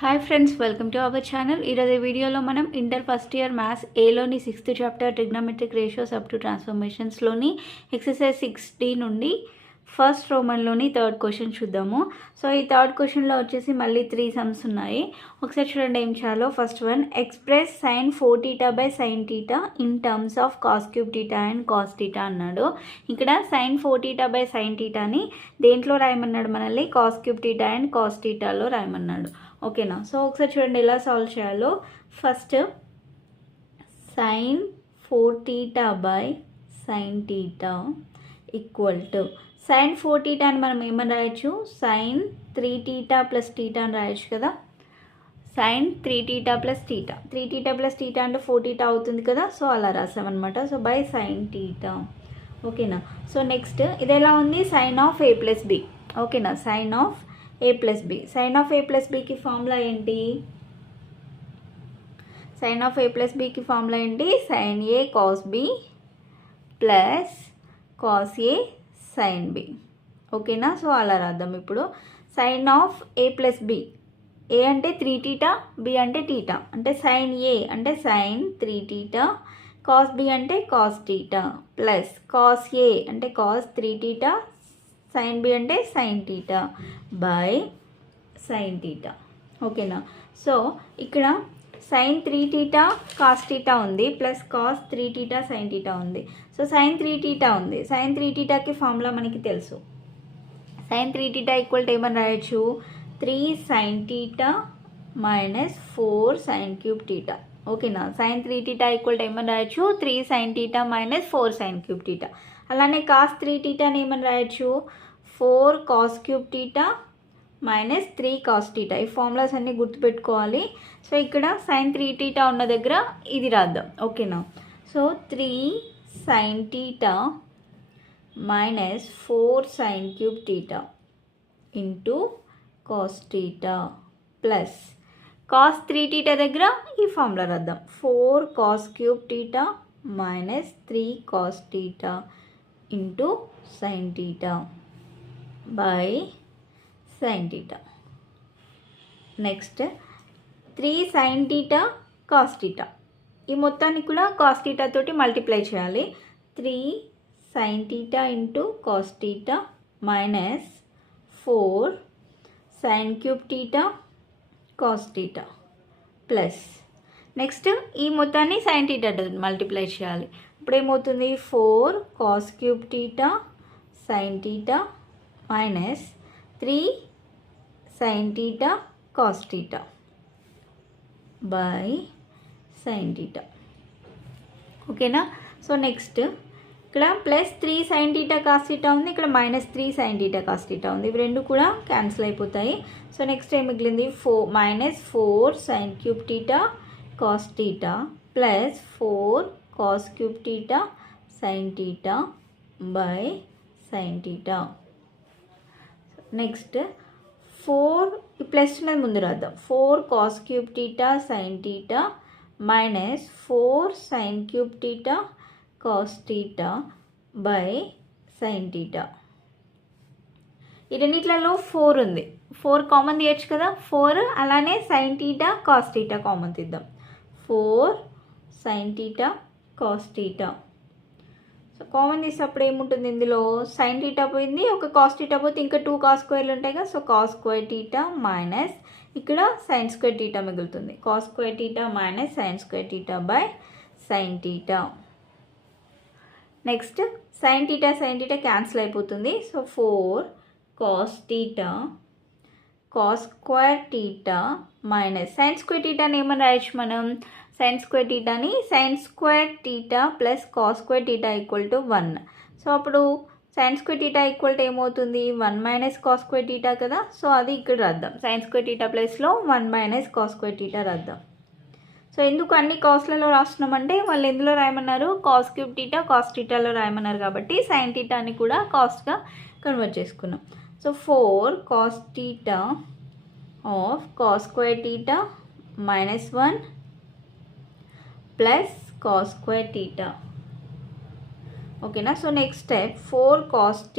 Hi friends, welcome to our channel. ఈరోజు వీడియోలో మనం ఇంటర్ ఫస్ట్ ఇయర్ మ్యాథ్స్ ఏలోని 6th chapter trigonometric ratios up to ట్రాన్స్ఫర్మేషన్స్లోని exercise 6D నుండి ఫస్ట్ రోమన్లోని థర్డ్ క్వశ్చన్ చూద్దాము. సో ఈ థర్డ్ క్వశ్చన్లో వచ్చేసి మళ్ళీ 3 సమ్స్ ఉన్నాయి. ఒకసారి చూడండి ఏం చేయాలో. First one, express sine 4θ by sine θ in terms of cos cube θ and cos θ అన్నాడు. ఇక్కడ సైన్ 4θ బై సైన్ θని దేంట్లో రాయమన్నాడు? మనల్ని కాస్ క్యూబ్ θ అండ్ కాస్ θలో రాయమన్నాడు. ఓకేనా? సో ఒకసారి చూడండి ఎలా సాల్వ్ చేయాలో. First sine 4θ by sine θ equal to sine 4θ అని మనం ఏమని రాయొచ్చు? సైన్ 3θ ప్లస్ θ అని రాయొచ్చు కదా. సైన్ 3θ ప్లస్ θ, 3θ ప్లస్ θ అంటే 4θ అవుతుంది కదా. సో అలా రాసామన్నమాట. So by sine θ. ఓకేనా? సో నెక్స్ట్ ఇది ఎలా ఉంది? Sine of A plus B. ఓకేనా? Sine of A plus B. Sine of A plus బికి ఫార్ములా ఏంటి? సైన్ ఆఫ్ ఏ ప్లస్ బికి ఫార్ములా ఏంటి? Sine A cos B plus cos A sine B. ఓకేనా? So అలా రాద్దాం. ఇప్పుడు sine of A plus B, A అంటే 3θ, B అంటే θ, అంటే సైన్ ఏ అంటే సైన్ 3θ, కాస్ బి అంటే కాస్ θ ప్లస్ కాస్ ఏ అంటే కాస్ 3θ, సైన్ బి అంటే సైన్ θ బై సైన్ θ. ఓకేనా? సో ఇక్కడ సైన్ 3θ కాస్ θ ఉంది ప్లస్ కాస్ 3θ సైన్ θ ఉంది. సో సైన్ 3θ ఉంది. సైన్ 3θకి ఫార్ములా మనకి తెలుసు. సైన్ 3θ ఈక్వల్ టు ఏమని రాయొచ్చు? 3 సైన్ θ మైనస్ 4 సైన్ క్యూబ్ θ. ఓకేనా? సైన్ 3θ ఈక్వల్ టు ఏమని రాయొచ్చు? 3 సైన్ θ మైనస్ 4 సైన్ క్యూబ్ θ. అలానే కాస్ 3θని ఏమని రాయొచ్చు? 4 కాస్ క్యూబ్ θ మైనస్ 3 కాస్ θ. ఈ ఫార్ములాస్ అన్నీ గుర్తుపెట్టుకోవాలి. సో ఇక్కడ సైన్ 3θ ఉన్న దగ్గర ఇది రాద్దాం. ఓకేనా? So 3 sine θ minus 4 sine cube θ into cos θ plus cos 3θ దగ్గర ఈ ఫార్ములా రాద్దాం. 4 cos cube θ minus 3 cos θ into sine θ by sine θ. Next 3 sine θ cos θ. ఈ మొత్తాన్ని కూడా కాస్ θ తోటి మల్టిప్లై చేయాలి. 3 sine θ into cos θ minus 4 sine cube θ cos θ plus next ఈ మొత్తాన్ని సైన్ θ మల్టిప్లై చేయాలి. ఇప్పుడు ఏమవుతుంది? 4 cos cube θ sine θ minus 3 sine θ cos θ by sine θ. ఓకేనా? సో నెక్స్ట్ ఇక్కడ ప్లస్ 3 సైన్ θ కాస్ θ ఉంది, ఇక్కడ మైనస్ 3 సైన్ θ కాస్ θ ఉంది. ఇవి రెండు కూడా క్యాన్సిల్ అయిపోతాయి. సో నెక్స్ట్ ఏం మిగిలింది? Minus 4 sine cube θ cos θ plus 4 cos cube θ sine θ by sine θ. Next 4 plus అనేది ముందు రాద్దాం. 4 cos cube θ sine θ minus 4 sine cube θ cos θ by sine θ. ఈ రెండిట్లలో 4 ఉంది. 4 కామన్ తీయచ్చు కదా. 4 అలానే సైన్ θ కాస్ θ కామన్ తీద్దాం. 4 సైన్ θ కాస్ θ. సో కామన్ తీసేటప్పుడు ఏముంటుంది? ఇందులో సైన్ θ పోయింది, ఒక కాస్ θ పోతే ఇంకా 2 కాస్ స్క్వేర్లు ఉంటాయి కదా. సో కాస్ స్క్వేర్ θ మైనస్ ఇక్కడ సైన్ స్క్వేర్ θ మిగులుతుంది. Cos square θ minus sine square θ by sine θ. Next sine θ cancel అయిపోతుంది. So 4 cos θ cos square θ minus sine square θని ఏమని రాయొచ్చు మనం? సైన్ స్క్వేర్ θని sine square θ plus cos square θ equal to 1. So అప్పుడు sine square θ equal to ఏమవుతుంది? 1 minus cos square θ కదా. So అది ఇక్కడ రాద్దాం. సైన్ స్క్వేర్ θ ప్లస్లో 1 మైనస్ కాస్ స్క్వేర్ θ రాద్దాం. సో ఎందుకు అన్ని కాస్ట్లలో రాస్తున్నామంటే వాళ్ళు ఎందులో రాయమన్నారు? కాస్ క్యూబ్ θ కాస్ θలో రాయమన్నారు కాబట్టి సైన్ θని కూడా కాస్ట్గా కన్వర్ట్ చేసుకున్నాం. So 4 cos θ of cos square θ minus 1 plus cos square θ. ఓకేనా? So next step 4 cos θ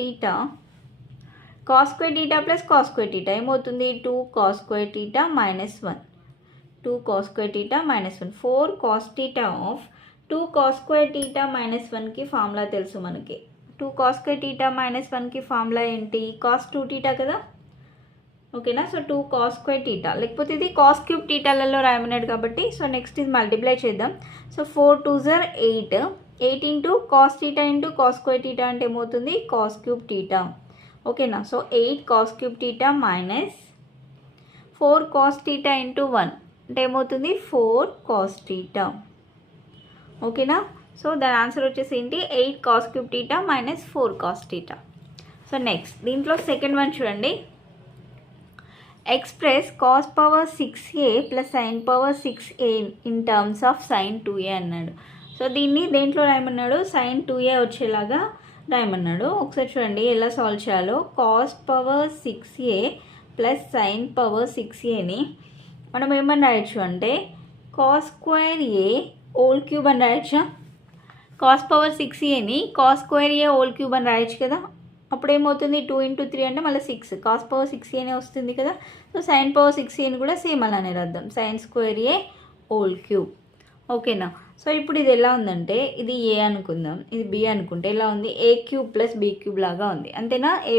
cos square theta plus cos square theta ఏమవుతుంది 2 cos square theta minus 1, 2 cos square theta minus 1, 4 cos theta of 2 cos square theta minus 1కి formula తెలుసు మనకి. 2 cos square theta minus 1కి formula ఏంటి, cos 2 theta కదా, ఓకేనా. So 2 cos square theta, లేకపోతే ఇది కాస్ క్యూబ్ టీటాలలో రాయమన్నాడు కాబట్టి సో నెక్స్ట్ ఇది మల్టిప్లై చేద్దాం. So 4 2s are 8, 8 into cos theta into cos square theta అంటే ఏమవుతుంది కాస్ క్యూబ్ టీటా, ఓకేనా. So 8 cos cube theta minus 4 cos theta into 1 అంటే ఏమవుతుంది 4 కాస్ టీటా, ఓకేనా. సో దాని ఆన్సర్ వచ్చేసి ఏంటి 8 cos cube theta minus 4 cos theta. So next దీంట్లో సెకండ్ వన్ చూడండి, express cos power 6a plus sine power 6a in terms of sine 2a అన్నాడు. So దీన్ని దేంట్లో రాయమన్నాడు, సైన్ 2a వచ్చేలాగా రాయమన్నాడు. ఒకసారి చూడండి ఎలా సాల్వ్ చేయాలో. Cos power 6a plus sine power 6aని మనం ఏమని రాయొచ్చు అంటే cos square A whole cube అని రాయొచ్చా. కాస్ పవర్ 6aని cos square A whole cube అని రాయొచ్చు కదా. అప్పుడు ఏమవుతుంది 2 ఇంటూ 3 అంటే మళ్ళీ 6, కాస్ పవర్ 6aనే వస్తుంది కదా. సో సైన్ పవర్ 6aని కూడా సేమ్ అలానే రాద్దాం, sign square A whole cube, ఓకేనా. సో ఇప్పుడు ఇది ఎలా ఉందంటే ఇది ఏ అనుకుందాం, ఇది బి అనుకుంటే ఎలా ఉంది A cube plus B cube లాగా ఉంది, అంతేనా. A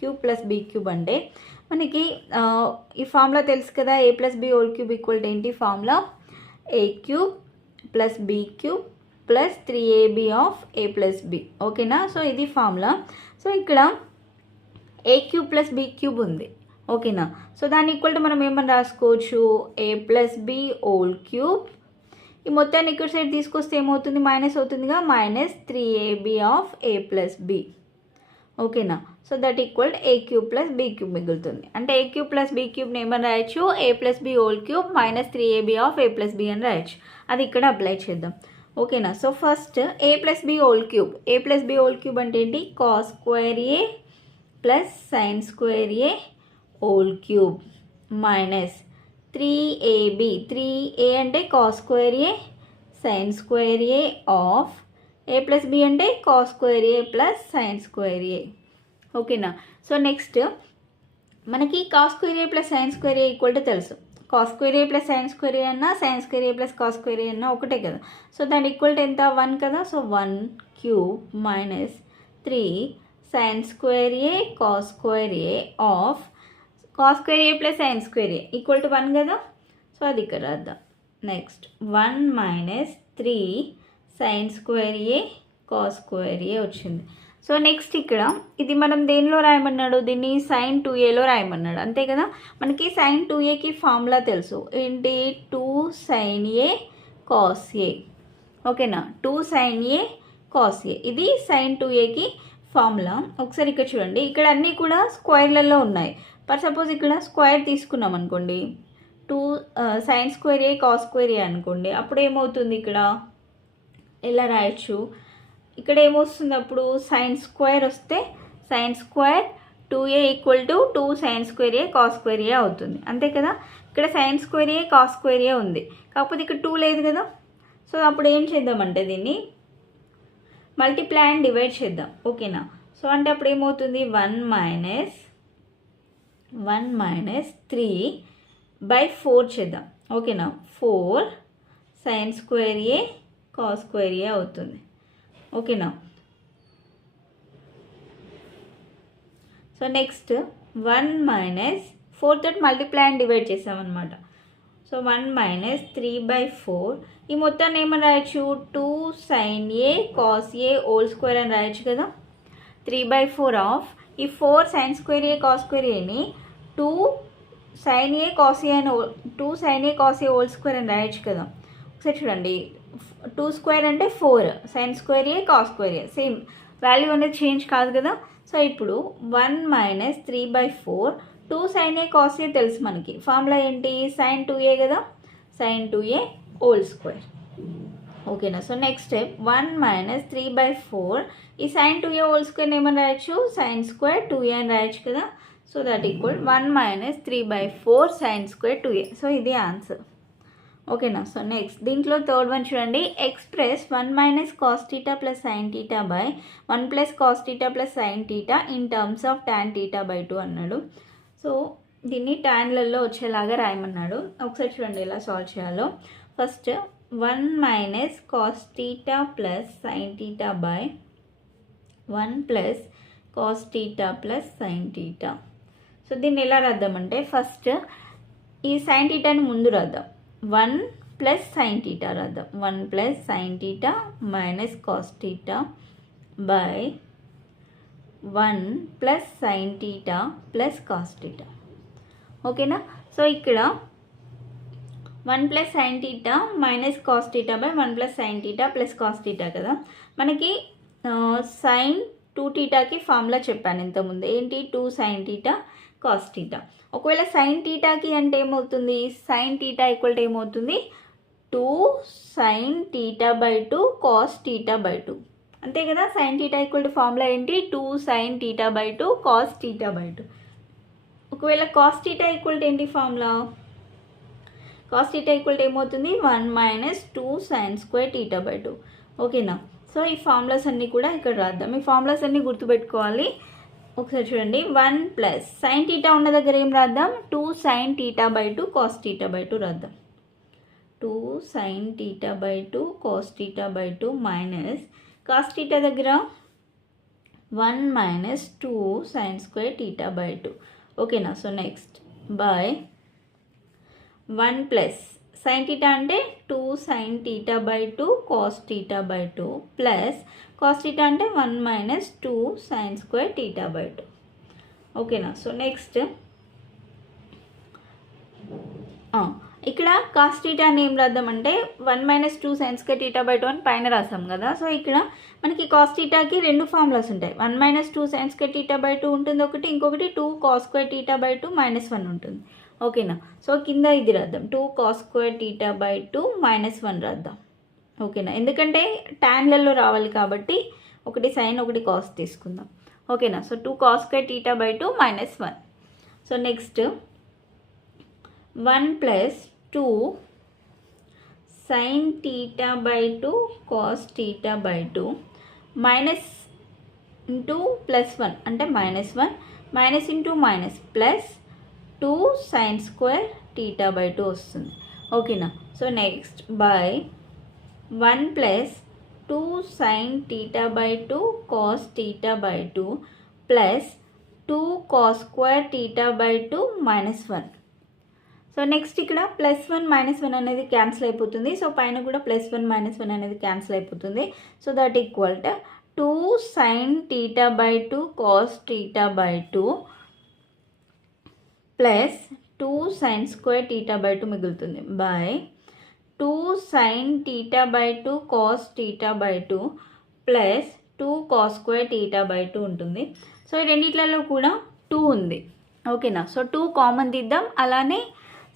cube plus B cube అంటే మనకి ఈ ఫార్ములా తెలుసు కదా, A plus B whole cube equal to ఏంటి formula A cube plus B cube plus 3ab of A plus B, ఓకేనా. సో ఇది ఫార్ములా. సో ఇక్కడ A cube plus B cube ఉంది, ఓకేనా. సో దాని ఈక్వల్ టు మనం ఏమని రాసుకోవచ్చు A plus B whole cube, ఈ మొత్తాన్ని ఇక్కడ సైడ్ తీసుకొస్తే ఏమవుతుంది మైనస్ అవుతుందిగా, minus 3ab of A plus B, ఓకేనా. So that equal A cube plus B cube మిగులుతుంది. అంటే ఏ క్యూబ్ ప్లస్ బీ క్యూబ్ని ఏమని రాయొచ్చు A plus B whole cube minus 3ab of A plus B అని రాయొచ్చు. అది ఇక్కడ అప్లై చేద్దాం, ఓకేనా. So first A plus B whole cube, A plus B whole cube అంటే ఏంటి cos square A plus sine square A whole cube minus 3ab, 3a అంటే cos square A sine square A of A plus B అంటే cos square A plus sine square A, ఓకేనా. So next మనకి cos square A plus sine square A equal to తెలుసు, cos square A plus sine square A అన్నా sine square A plus cos square A అన్నా ఒకటే కదా. So దాని equal to ఎంత 1 కదా. So 1 cube minus 3 sign square A cos square A of cos square A plus sine square A equal to 1 కదా. So అది ఇక్కడ రాద్దాం. Next 1 minus 3 sign square A cos square ఏ వచ్చింది. సో నెక్స్ట్ ఇక్కడ ఇది మనం దేనిలో రాయమన్నాడు, దీన్ని సైన్ 2aలో రాయమన్నాడు, అంతే కదా. మనకి సైన్ 2aకి ఫార్ములా తెలుసు ఏంటి 2 సైన్ ఏ కాస్ ఏ, ఓకేనా. 2 సైన్ ఏ కాస్ ఏ ఇది సైన్ 2aకి ఫార్ములా. ఒకసారి ఇక్కడ చూడండి, ఇక్కడ అన్నీ కూడా స్క్వేర్లలో ఉన్నాయి. ఫర్ సపోజ్ ఇక్కడ స్క్వేర్ తీసుకున్నాం అనుకోండి 2 sine square A cos square A అనుకోండి, అప్పుడు ఏమవుతుంది ఇక్కడ ఎలా రాయొచ్చు, ఇక్కడ ఏమొస్తుంది అప్పుడు సైన్ స్క్వేర్ వస్తే sine square 2a equal to 2 sine square A cos square A అవుతుంది, అంతే కదా. ఇక్కడ sine square A cos square A ఉంది, కాకపోతే ఇక్కడ 2 లేదు కదా. సో అప్పుడు ఏం చేద్దామంటే దీన్ని మల్టిప్లై అండ్ డివైడ్ చేద్దాం, ఓకేనా. సో అంటే అప్పుడు ఏమవుతుంది 1 మైనస్ 3/4 చేద్దాం, ఓకేనా. 4 sine square A cos square A అవుతుంది, ఓకేనా. సో నెక్స్ట్ 1 మైనస్ 4 తోటి మల్టిప్లై అండ్ డివైడ్ చేసామన్నమాట. సో 1 మైనస్ 3/4 ఈ మొత్తాన్ని ఏమని రాయొచ్చు 2 sine A cos A whole square అని రాయొచ్చు కదా. 3/4 ఆఫ్ ఈ 4 sine square A cos square ఏని 2 సైన్ ఏ కాస్ ఏ అని 2 sine A cos A whole square అని రాయొచ్చు కదా. ఒకసారి చూడండి 2 స్క్వేర్ అంటే 4 sine square A cos square A same value అనేది చేంజ్ కాదు కదా. సో ఇప్పుడు 1 minus 3/4 2 sine A cos A తెలుసు మనకి, ఫార్ములా ఏంటి సైన్ 2a కదా, సైన్ 2a హోల్ స్క్వేర్, ఓకేనా. సో నెక్స్ట్ స్టెప్ 1 మైనస్ 3/4 ఈ సైన్ 2a హోల్ స్క్వేర్ ఏమని రాయొచ్చు సైన్ స్క్వేర్ 2a అని రాయొచ్చు కదా. So that equal 1 minus 3/4 sign square 2a. So ఇది ఆన్సర్, ఓకేనా. సో నెక్స్ట్ దీంట్లో థర్డ్ వన్ చూడండి, express 1 minus cos theta plus sign theta by 1 plus cos theta plus sine theta in terms of tan theta by 2 అన్నాడు. So దీన్ని టాన్లలో వచ్చేలాగా రాయమన్నాడు. ఒకసారి చూడండి ఎలా సాల్వ్ చేయాలో. First 1 minus cos theta plus sign theta by 1 plus cos theta plus sine theta. So దీన్ని ఎలా రాద్దామంటే first ఈ సైన్ థీటాని ముందు రాద్దాం, 1 ప్లస్ సైన్ థీటా రాద్దాం. 1 plus sine theta minus cos theta by 1 plus sine theta plus cos theta. ఓకేనా. So ఇక్కడ 1 plus sine theta minus cos theta by 1 plus sine theta plus cos theta కదా. మనకి sign 2 థీటాకి formula చెప్పాను ఇంతకుముందు, ఏంటి 2 sine theta cos theta. ఒకవేళ sign థీటాకి అంటే ఏమవుతుంది, సైన్ థీటా ఈక్వల్ టు ఏమవుతుంది 2 sign theta by 2 cos theta by 2 అంతే కదా. Sine theta equal to formula ఏంటి 2 sign theta by 2 cos theta by 2. ఒకవేళ కాస్ థీటా ఈక్వల్ టు ఏంటి formula, cos theta equal to ఏమవుతుంది 1 minus 2 sine square theta by 2. ఓకేనా. So ఈ formulas అన్నీ కూడా ఇక్కడ రాద్దాం. ఈ ఫార్ములాస్ అన్నీ గుర్తుపెట్టుకోవాలి. ఒకసారి చూడండి, 1 ప్లస్ సైన్ థీటా ఉన్న దగ్గర ఏం రాద్దాం 2 sign theta by 2 cos theta by 2 రాద్దాం. 2 sign theta by 2 cos theta by 2 minus cos theta దగ్గర 1 minus 2 sine square theta by 2. ఓకేనా. So next by 1 plus sine theta అంటే 2 sign theta by 2 cos theta by 2 plus cos theta అంటే 1 minus 2 sine square theta by 2. ఓకేనా. So next ఇక్కడ cos theta అని ఏం రాద్దామంటే 1 minus 2 sine square theta by 2 అని పైన రాసాం కదా. సో ఇక్కడ మనకి కాస్ థీటాకి 2 ఫార్ములాస్ ఉంటాయి. 1 minus 2 sine square theta by 2 ఉంటుంది ఒకటి, ఇంకొకటి 2 cos square theta by 2 minus 1 ఉంటుంది. ఓకేనా. సో కింద ఇది రాద్దాం 2 cos square theta by 2 minus 1 రాద్దాం. ఓకేనా. ఎందుకంటే టాన్లలో రావాలి కాబట్టి ఒకటి సైన్ ఒకటి కాస్ తీసుకుందాం. ఓకేనా. So 2 cos square theta by 2 minus 1. So next 1 plus 2 sign theta by 2 cos theta by 2 minus into plus 1 అంటే minus 1 minus into minus plus 2 sine square theta by 2 వస్తుంది. ఓకేనా. So next by 1 plus 2 sign theta by 2 cos theta by 2 plus 2 cos square theta by 2 minus 1. So next ఇక్కడ plus 1 minus 1 అనేది cancel అయిపోతుంది. So పైన కూడా plus 1 minus 1 అనేది cancel అయిపోతుంది. So that equal to 2 sign theta by 2 cos theta by 2 plus 2 sine square theta by 2 మిగులుతుంది by 2 sign theta by 2 cos theta by 2 plus 2 cos square theta by 2 ఉంటుంది. So ఈ రెండిట్లలో కూడా 2 ఉంది. ఓకేనా. So 2 common తీద్దాం, అలానే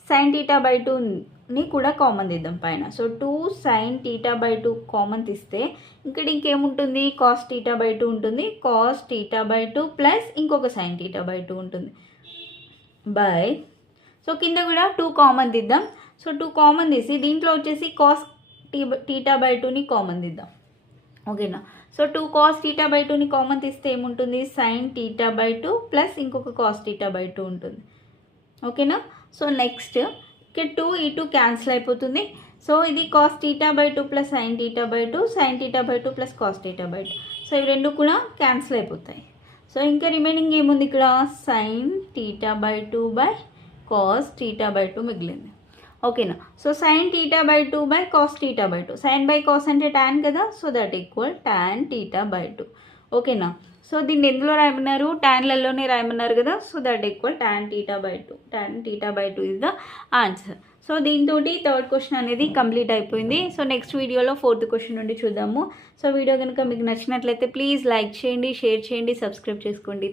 sign theta by 2ని కూడా కామన్ తీద్దాం పైన. So 2 sign theta by 2 common తీస్తే ఇక్కడ ఇంకేముంటుంది కాస్ థీటా బై 2 ఉంటుంది, కాస్ థీటా బై 2 ప్లస్ ఇంకొక సైన్ థీటా బై 2 ఉంటుంది బై. సో కింద కూడా 2 కామన్ తీద్దాం. సో 2 కామన్ తీసి దీంట్లో వచ్చేసి కాస్ థీటా బై 2ని కామన్ తీద్దాం. ఓకేనా. సో 2 కాస్ థీటా బై 2ని కామన్ తీస్తే ఏముంటుంది సైన్ థీటా బై 2 ప్లస్ ఇంకొక కాస్ థీటా బై 2 ఉంటుంది. ఓకేనా. సో నెక్స్ట్ ఇక్కడ 2 ఈ 2 క్యాన్సిల్ అయిపోతుంది. సో ఇది cos theta by 2 plus sign theta by 2 sign theta by 2 plus cos theta by 2. So ఇవి రెండు కూడా క్యాన్సిల్ అయిపోతాయి. సో ఇంకా రిమైనింగ్ ఏముంది ఇక్కడ sine theta by 2 by cos theta by 2 మిగిలింది. ఓకేనా. So sine theta by 2 by cos theta by 2, sine by cos అంటే టాన్ కదా. So that equal tan theta by 2. ఓకేనా. సో దీన్ని ఎందులో రాయమన్నారు టాన్లలోనే రాయమన్నారు కదా. So that equal tan theta by 2. Tan theta by 2 is the answer. So దీంతో థర్డ్ క్వశ్చన్ అనేది కంప్లీట్ అయిపోయింది. సో నెక్స్ట్ వీడియోలో 4th క్వశ్చన్ నుండి చూద్దాము. సో వీడియో కనుక మీకు నచ్చినట్లయితే ప్లీజ్ లైక్ చేయండి, షేర్ చేయండి, సబ్స్క్రైబ్ చేసుకోండి.